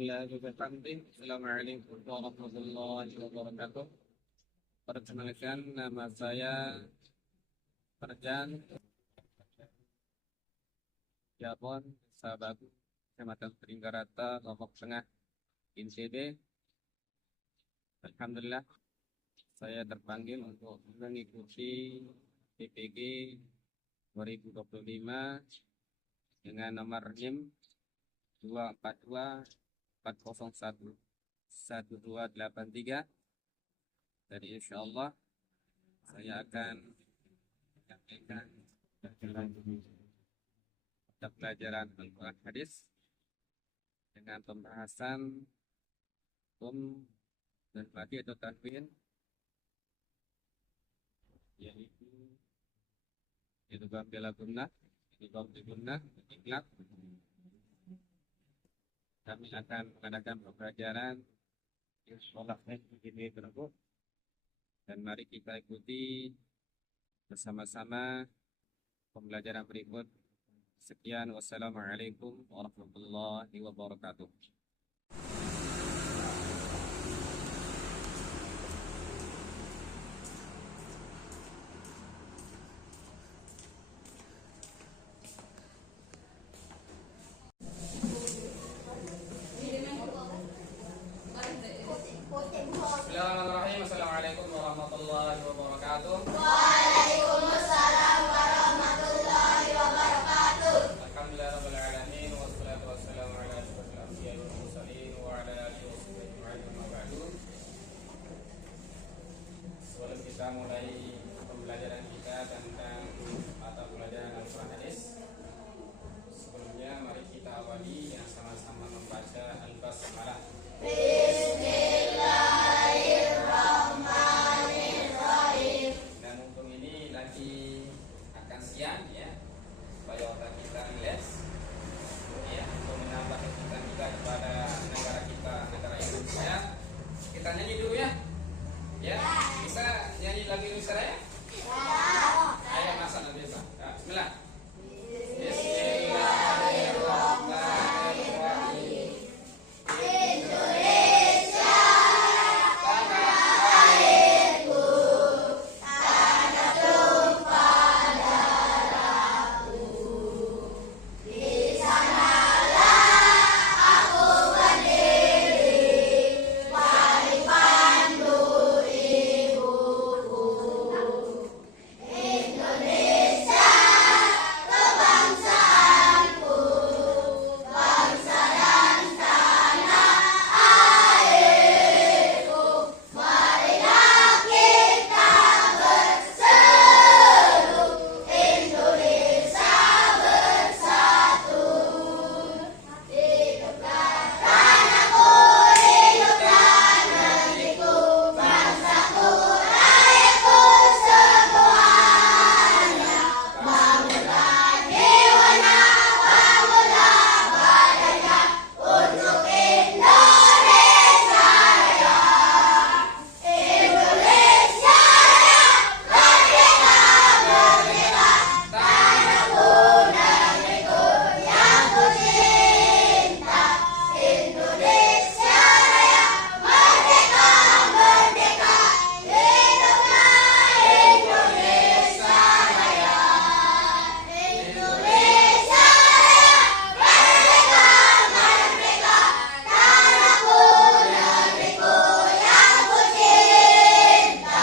Bismillahirrahmanirrahim. Assalamualaikum warahmatullahi wabarakatuh. Perkenalkan, nama saya Farjan Jabon Sabagu, Kecamatan Peringgarata, Lombok Tengah, NTB. Alhamdulillah, saya terpanggil untuk mengikuti PPG 2025 dengan nomor NIM 242 401 1283. Jadi insya Allah saya akan menyampaikan pelajaran Al-Quran Hadis dengan pembahasan hukum dan bagi atau tanwin, yaitu bela gunnah, gunnah, iklab. Kami akan mengadakan pembelajaran insyaallah begini tersebut, dan mari kita ikuti bersama-sama pembelajaran berikut. Sekian, wassalamualaikum warahmatullahi wabarakatuh. Bismillahirrahmanirrahim. Assalamualaikum warahmatullahi wabarakatuh. Waalaikumsalam warahmatullahi wabarakatuh. Alhamdulillahirabbil alamin, wassalatu wassalamu ala asyrofil anbiya'i wal mursalin wa ala alihi washabbihi ajma'in, amma ba'du. Sebelum kita mulai pembelajaran kita tentang mata pelajaran Al-Quran Hadis, sebelumnya mari kita awali yang sama-sama membaca Al-Basmalah. Bismillahirrahmanirrahim. Dan untuk ini nanti akan siang ya, supaya otak kita rileks ya, untuk menambah kecintaan kita kepada negara kita, negara Indonesia. Kita nyanyi dulu ya. Ya, bisa nyanyi lagu Indonesia ya? Ayo masa nanti bisa. Nah, bismillah. Bismillahirrahmanirrahim. Indonesia, tanah airku, tanah tumpah darahku. Di sanalah aku berdiri, mari pandu ibuku. Indonesia, kebangsaanku, bangsa dan tanah airku. Marilah kita berseru, Indonesia bersatu. Hiduplah tanahku, hiduplah negeriku, bangsaku, rakyatku semuanya. Bangunlah jiwanya, bangunlah badannya, untuk Indonesia Raya. Indonesia Raya, merdeka, merdeka, tanahku, negeriku yang ku cinta. Indonesia Raya, merdeka, merdeka, hiduplah Indonesia Raya. Indonesia Raya, merdeka, merdeka, tanahku, negeriku yang ku cinta.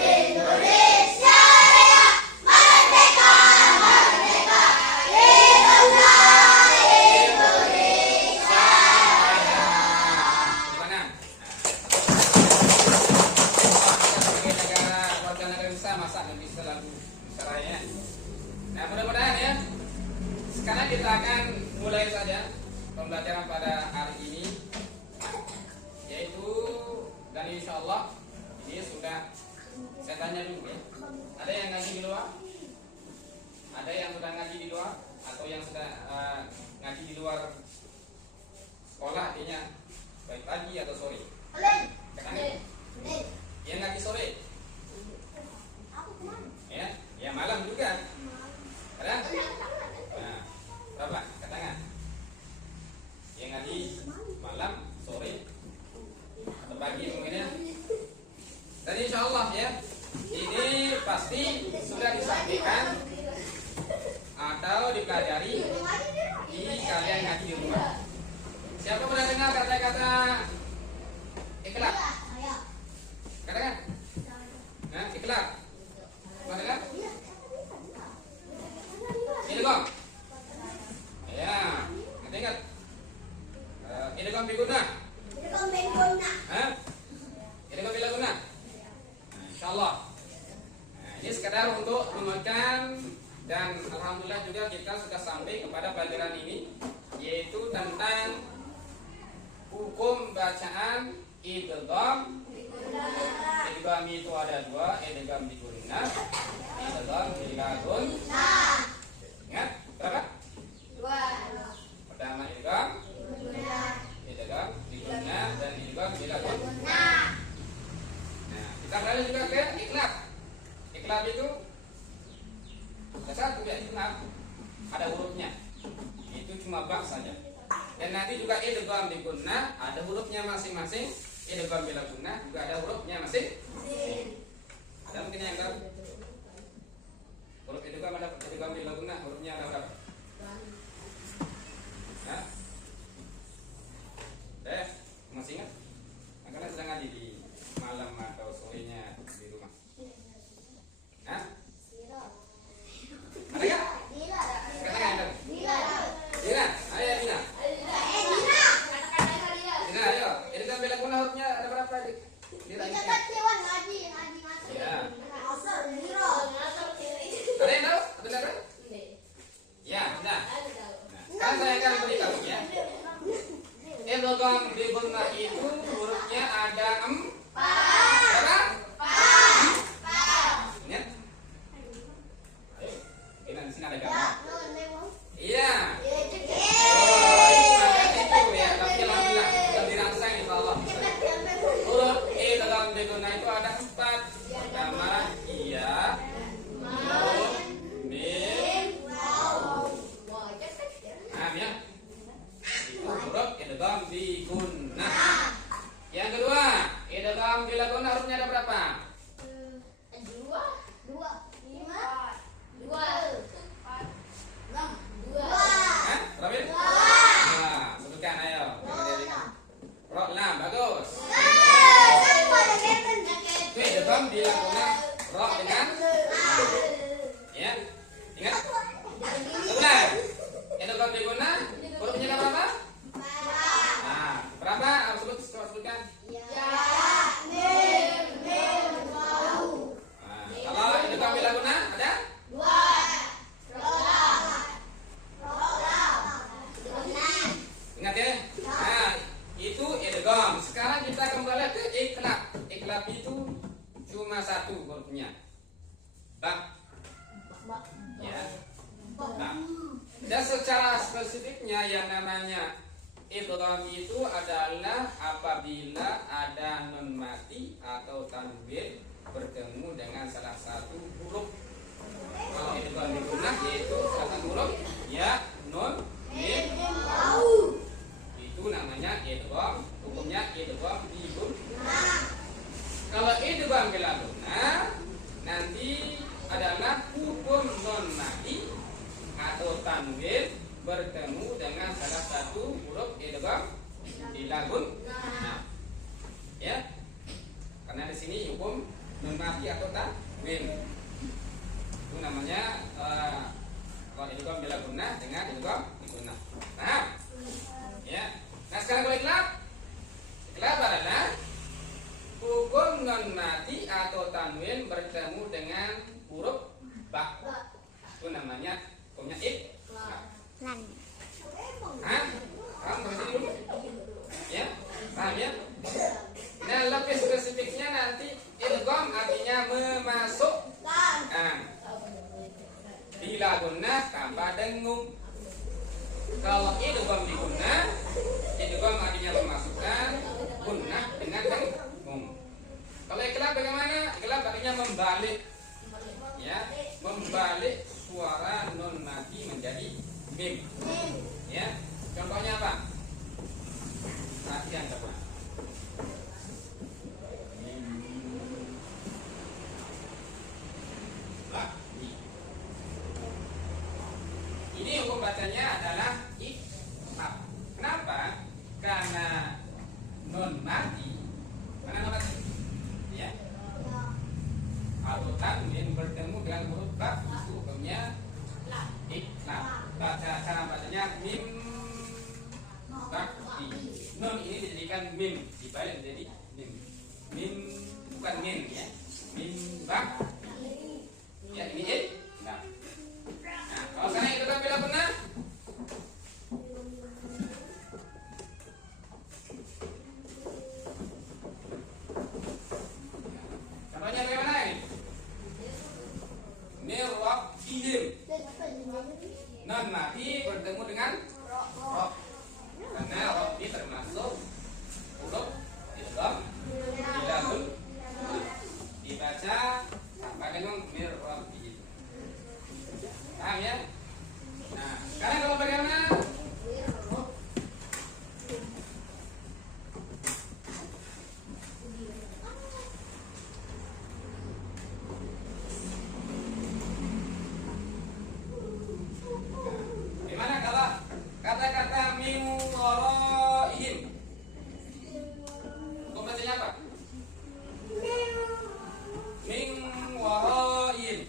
Indonesia Raya, merdeka, merdeka, hiduplah Indonesia Raya. Tangan. Sebagai negara warga negara Indonesia, masa nggak bisa lagu Indonesia Raya? Nah, mudah-mudahan ya. Sekarang kita akan mulai saja pembelajaran pada hari ini, yaitu, dan insya Allah ini sudah saya tanya dulu ya. Ada yang ngaji di luar? Ada yang sudah ngaji di luar atau yang sudah ngaji di luar sekolah, artinya baik pagi atau sore? Katanya yang ngaji sore ya, ya malam juga ada? Nah, berapa? Katakan yang ngaji malam yang ngaji di rumah. Siapa pernah dengar kata-kata ikhlas? Katakan. Nah, ikhlas. Pernah dengar? Idgham. Ya, ingat. Idgham biguna. Hah? Idgham bilaguna. Insyaallah. Nah, ini sekedar untuk menguatkan dan alhamdulillah juga kita sudah sampai kepada pelajaran ini, yaitu tentang hukum bacaan idgham. Idgham itu ada dua, idgham biguna, idgham bilagun. Ingat berapa? Pertama idgham biguna dan idgham bilagun. Nah, kita beralih juga ke iklab. Iklab itu ada satu ya, iklab ada hurufnya. Itu cuma bak saja. Dan nanti juga idgham biguna ada hurufnya masing-masing. Idgham bilaguna juga ada hurufnya masing-masing. Ada mungkin yang tahu? Huruf idgham ada idgham bilaguna, hurufnya ada berapa? Hah? Masih ingat? Karena sedang ngaji di malam atau sorenya di rumah. Hah? Ada nggak? Katakan yang Dina, ayo Dina. Dina, ayo. Idgham bilaguna hurufnya ada berapa? Dina. Ya. Ada yang tahu? Benar kan? Ya, benar. Sekarang saya akan beritahu ya. Idgham biguna itu hurufnya ada 4. Berapa? 4. Ingat? Ayo. Kita di sini ada gambar. Iya. Itu ya, tapi alhamdulillah sudah dirangsang insyaallah. Huruf idgham biguna itu ada 4. Pertama iya, nun, mim, waw. Paham ya? Itu huruf idgham biguna. Yang kedua, idgham bilaguna hurufnya ada berapa? 2. Hah? Berapa? 2. Nah, sebutkan ayo. Ro, nah, bagus. Itu idgham bilaguna ro dengan ya. Ingat? Sebelah. Idgham biguna hurufnya ada berapa? Nah, berapa? Sebutkan. Nah, kalau idgham bilaguna ada? Ingat ya? Nah, itu idgham. Sekarang kita kembali ke iklab. Iklab itu cuma satu hurufnya. Ba. Ya. Ba. Dan secara spesifiknya yang namanya idgham itu adalah apabila ada nun mati atau tanwin bertemu dengan salah satu huruf. Kalau idgham biguna yaitu salah satu huruf ya, nun, mim, itu namanya idgham, hukumnya idgham biguna. Kalau idgham bilaguna nanti adalah hukum nun mati atau tanwin bertemu dengan salah satu huruf idgham bilaguna. Ya. Karena di sini hukum nun mati atau tanwin. Itu namanya kalau idgham bilaguna dengan idgham biguna. Paham? Ya. Nah, sekarang kalau iklab adalah hukum nun mati atau tanwin bertemu dengan huruf ba. Itu namanya hukumnya iklab. Hah? Paham sampai sini dulu? Ya? Paham ya? Nah, lebih spesifiknya nanti idgham artinya memasukkan. Bilaguna tanpa dengung. Kalau idgham biguna, idgham artinya memasukkan, guna dengan dengung. Kalau iklab bagaimana? Iklab artinya membalik. Ya, membalik suara nun mati menjadi mim. Ya, contohnya apa? Perhatian coba. Ini hukum bacanya adalah kan mim, dibalik menjadi mim. Mim bukan min ya. Mim bak. Ya ini in. Nah, kalau sekarang itu kan bila benar. Contohnya bagaimana ini? Mirrabihim. Non mati bertemu dengan roh. Karena roh ini termasuk huruf idgham bilahul dibaca apa dengan mirrabihim. Paham ya? Nah, sekarang kalau bagaimana? Gimana kalau kata-kata min waraihim? Kau bacanya apa? Min waraihim.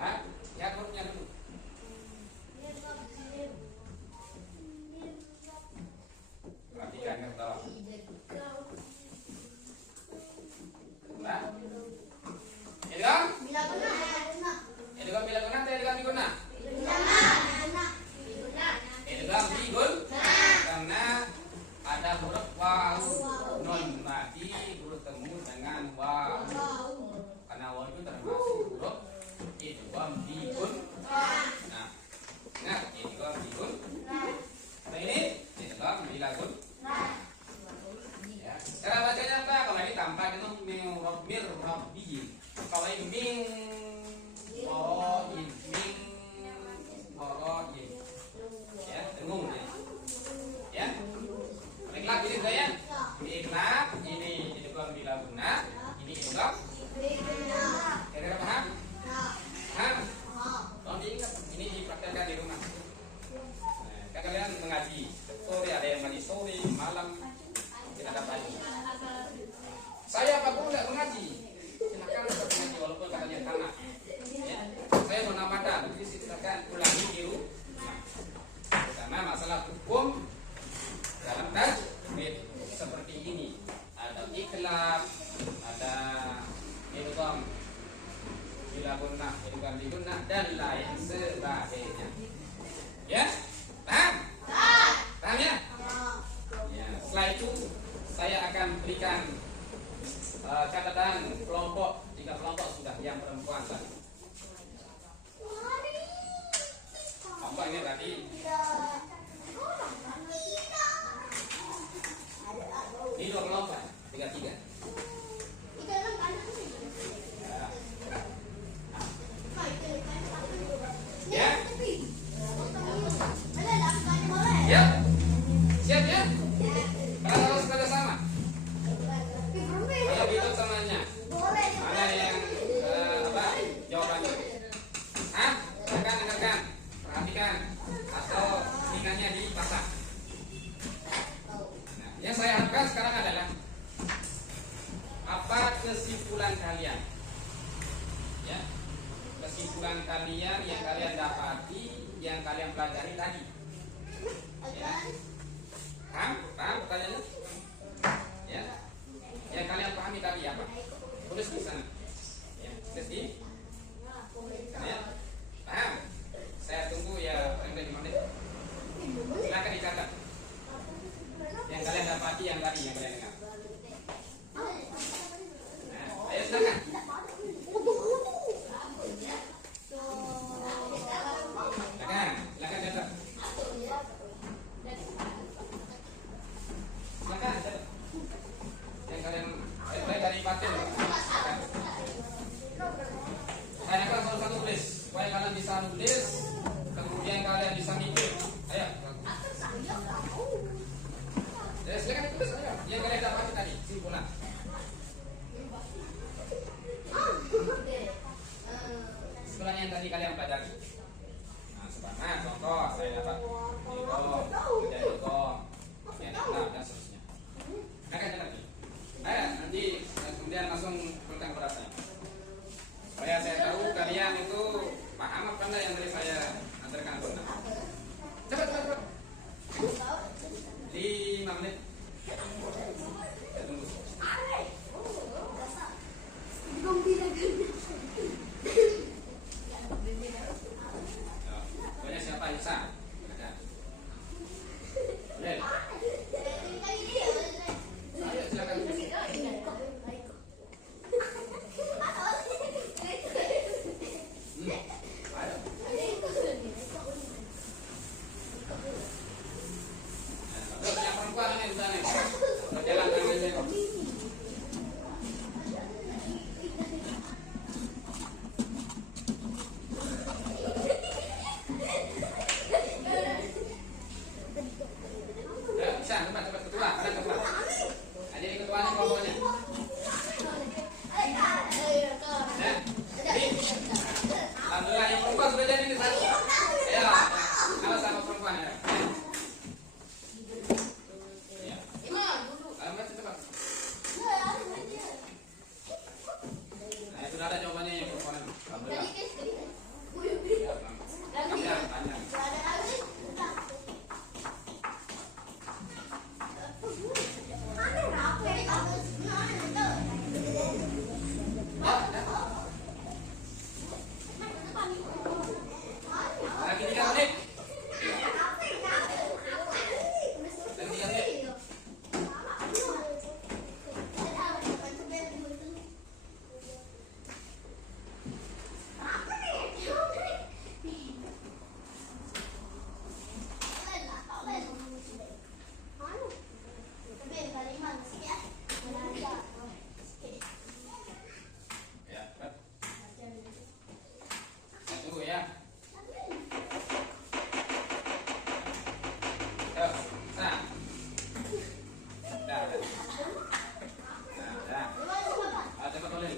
Hah? Lihat hurufnya dulu. Perhatikan yang bawah. Nah. Idgham? Idgham bila guna atau idgham diguna? Idgham bigun karena ada huruf wawu non mati bertemu dengan wawu. Karena wawu itu termasuk huruf idgham bigun. Nah, ingat idgham bigun. Nah ini idgham bilagun. Ya, cara bacanya apa? Kalau ini tanpa itu mir rabbihim. Kalau ini min waraihim, min waraihim. Ya, dengung ya. Ya. Ikhlas ini saya. Ikhlas ini idgham bilaguna, ini idgham. Kira-kira paham? Paham? Tolong diingat, ini dipraktekkan di rumah. Nah, kalian mengaji sore, ada yang mengaji sore, malam, kita dapat. Saya apapun tidak mengaji, silakan tetap mengaji walaupun katanya tanah. Ya. Saya menambahkan, jadi silakan ulangi di rumah. Karena masalah hukum dalam tajwid seperti ini ada ikhlas, ada idgham bila gunnah, idgham bi gunnah dan lain sebagainya. Ya? Paham? Paham ya? Ya, setelah itu saya akan berikan catatan kelompok, 3 kelompok sudah yang perempuan tadi. Kelompok ini berarti ini 2 kelompok, 3-3. Ya. Ya. Siap ya? Kalau sudah sama. Ayo hitung samanya. Mana yang apa? Jawabannya. Hah? Dengarkan. Perhatikan atau telinganya dipasang. Nah, yang saya harapkan sekarang adalah apa kesimpulan kalian? Ya. Kesimpulan kalian yang kalian dapati, yang kalian pelajari tadi. Ya. Paham? Paham pertanyaannya? Ya. Yang kalian pahami tadi apa? Tulis di sana. Ya, tulis di. Ya. Paham? Saya tunggu ya paling 5 menit. Silakan dicatat. Yang kalian dapati yang tadi yang kalian dengar. Nah, ayo silakan. Silakan catat. Silakan catat. Yang kalian dari batin. Silakan. perempuan ya. Ya. Alamat cepat. Nah, sudah ada jawabannya yang perempuan. Alhamdulillah. Ya, tanya. Lagi 3 menit. Lagi 3 menit. Ya, cepat. Saya tunggu ya. Yuk, nah. Dah, dah. Nah, dah. Ah, cepat tulis.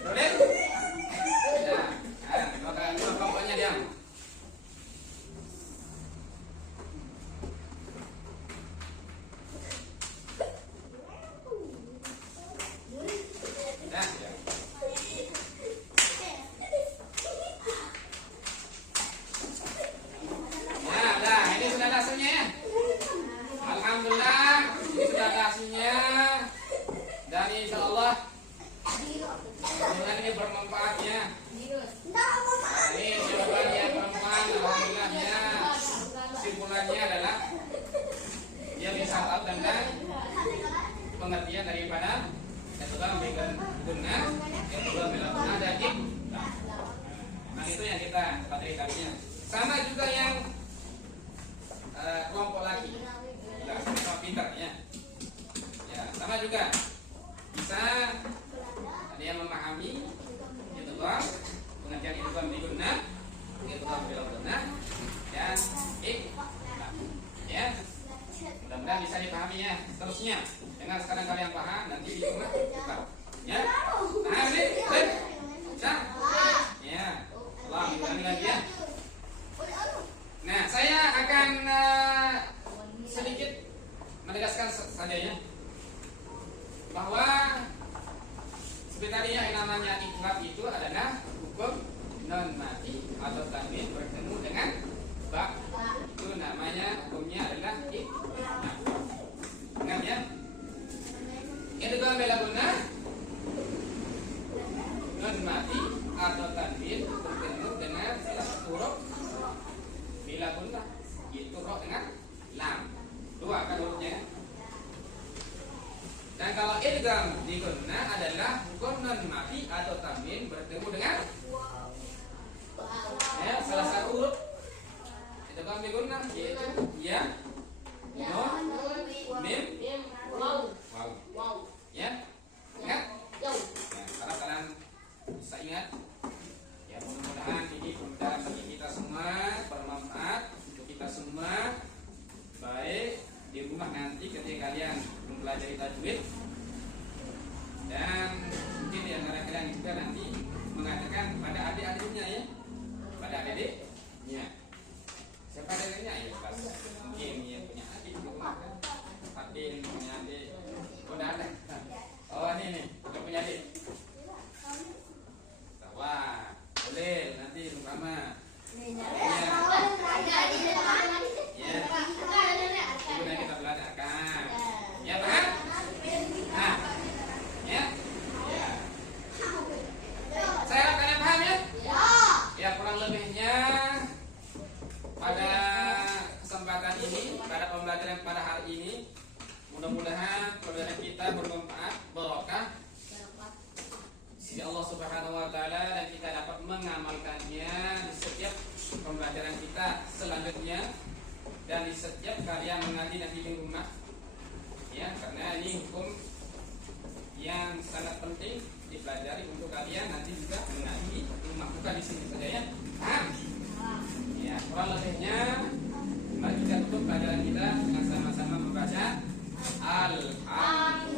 Tulis. Ya. Ah, maka kelompoknya diam. Dah, ya. Ya, dah. Ini sudah ada hasilnya ya. Alhamdulillah, ini sudah ada hasilnya. Dan insya Allah dengan ini bermanfaat ya. Nah, ini jawabannya perempuan. Alhamdulillah ya. Kesimpulannya adalah dia bisa tahu tentang pengertian daripada yang juga memberikan guna, yang juga melakukan dan nah itu yang kita pelajari tadinya. Sama juga yang kelompok lagi, nah, sama pintar ya. Ya, sama juga bisa ada yang memahami itu doang, pengertian itu kan diguna, itu kan bila dan ya. Mudah-mudahan bisa dipahami ya. Seterusnya, dengan sekarang kalian paham, nanti di rumah cepat. Ya. Nah, ini, bisa. Ya. Allah, ulangi lagi ya. Nah, saya akan sedikit menegaskan saja ya, bahwa sebenarnya yang namanya ikhlas itu adalah hukum non mati atau tanwin bertemu dengan ba. Itu namanya hukumnya adalah ikhlas. Ingat ya. Itu kan bela guna non mati atau tanwin bertemu dengan huruf bila guna itu roh dengan lam. Dua kan hurufnya. Dan kalau idgham di guna adalah hukum non mati atau tanwin bertemu dengan ya, salah satu huruf. Itu kan di guna yaitu ya, nun, mim, waw. Ya, ingat? Nah, kalau kalian bisa ingat, ya mudah-mudahan ini kemudahan bagi kita semua, bermanfaat untuk kita semua, baik di rumah nanti ketika kalian mempelajari tajwid, dan mungkin di antara kalian juga nanti mengatakan pada adik-adiknya ya, pada adik-adiknya. Siapa adiknya ya? Pas mungkin ya punya adik di rumah kan, Fadil punya adik. Udah ada. Oh ini nih, udah punya adik. Wah, boleh nanti umpama. Ya. Kemudian kita belajarkan. Ya paham? Nah, ya. Ya. Saya harap kalian paham ya? Ya kurang lebihnya pada kesempatan ini, pada pembelajaran pada hari ini, mudah-mudahan pembelajaran kita bermanfaat, barokah sisi Allah Subhanahu wa taala, dan kita dapat mengamalkannya di setiap pembelajaran kita selanjutnya dan di setiap kalian mengaji nanti di rumah. Ya, karena ini hukum yang sangat penting dipelajari untuk kalian nanti juga mengaji di rumah, bukan di sini saja ya. Paham? Ya, kurang lebihnya mari kita tutup pelajaran kita dengan sama-sama membaca Alhamdulillah.